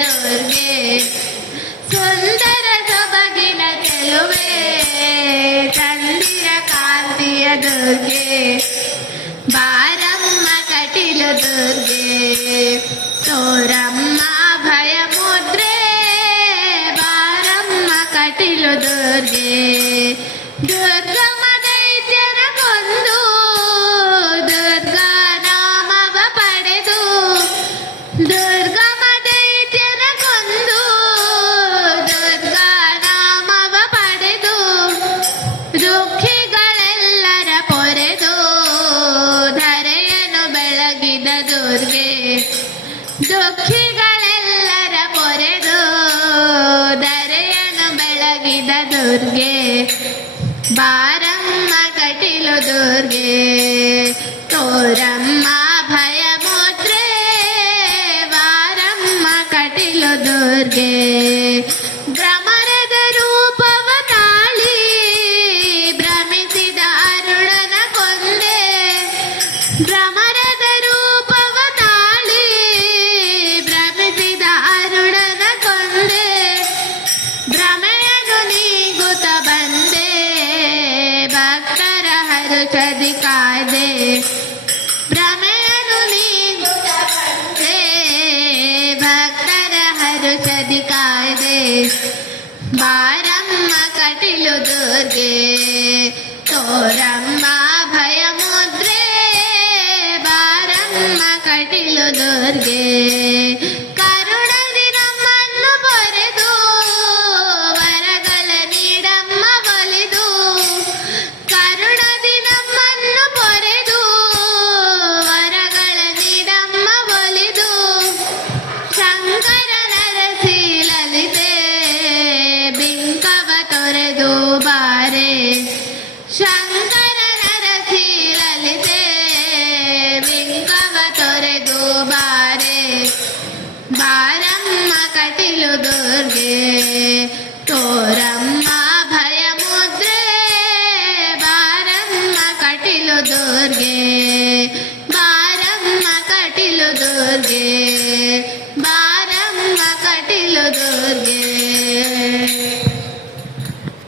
ದುರ್ಗೆ ಸುಂದರ ಸೊಬಗಿನ ಚೆಲುವೆ ಚಂದಿರ ಕಾಂತಿಯ ದುರ್ಗೆ ಬಾರಮ್ಮ ಕಟೀಲು ದುರ್ಗೆ ತೋರಮ್ಮ ಭಯ ಮುದ್ರೆ ಬಾರಮ್ಮ ಕಟೀಲು ದುರ್ಗೆ ದುರ್ಗಮ್ಮ ದೈತ್ಯನ ಕೊಂದು ದುರ್ಗಾ ನಾಮವ ಪಡೆದು ದುರ್ಗಮ್ಮ ದೈತ್ಯನ ಕೊಂದು ದುರ್ಗಾ ನಾಮವ ಪಡೆದು ದುಃಖಿಗಳೆಲ್ಲರ ಪೊರೆದು ಧರೆಯನ್ನು ಬೆಳಗಿದ ದುರ್ಗೆ ದುಃಖಿಗಳೆಲ್ಲರ ಪೊರೆದು ಧರೆಯನ್ನು ಬೆಳಗಿದ ದುರ್ಗೆ ಬಾರಮ್ಮ ಕಟೀಲು ದುರ್ಗೆ ತೋರಮ್ಮ ಭಯ ಮುದ್ರೆ ಬಾರಮ್ಮ ಕಟೀಲು ದುರ್ಗೆ ಭ್ರಮರದ ರೂಪವ ತಾಳಿ ಭ್ರಮಿಸಿದ ಅರುಣನ ಕೊಂದೆ ಭ್ರಮರದ ರೂಪವ ತಾಳಿ ಭ್ರಮಿಸಿದ ಅರುಣನ ಕೊಂದೆ ಭ್ರಮೆಯನ್ನು ನೀಗುತ್ತ ಬಂದೆ ಭಕ್ತರ ಹರುಷದಿ ಕಾದೆ ಭ್ರಮೆಯನ್ನು ನೀಗುತ್ತ ಬಂದೆ ಭಕ್ತರ ಹರುಷದಿ ಕಾದೆ ಬಾರಮ್ಮ ಕಟೀಲು ದುರ್ಗೆ ತೋರಮ್ಮ ಭಯ ಮುದ್ರೆ ಬಾರಮ್ಮ ಕಟೀಲು ದುರ್ಗೆ ಕರುಣದಿ ನಮ್ಮನ್ನು ಬರೆದು ವರಗಳ ನೀಡಮ್ಮ ಒಲಿದು ಕರುಣದಿ ನಮ್ಮನ್ನು ಬರೆದು ವರಗಳ ನೀಡಮ್ಮ ಒಲಿದು ಶಂಕರ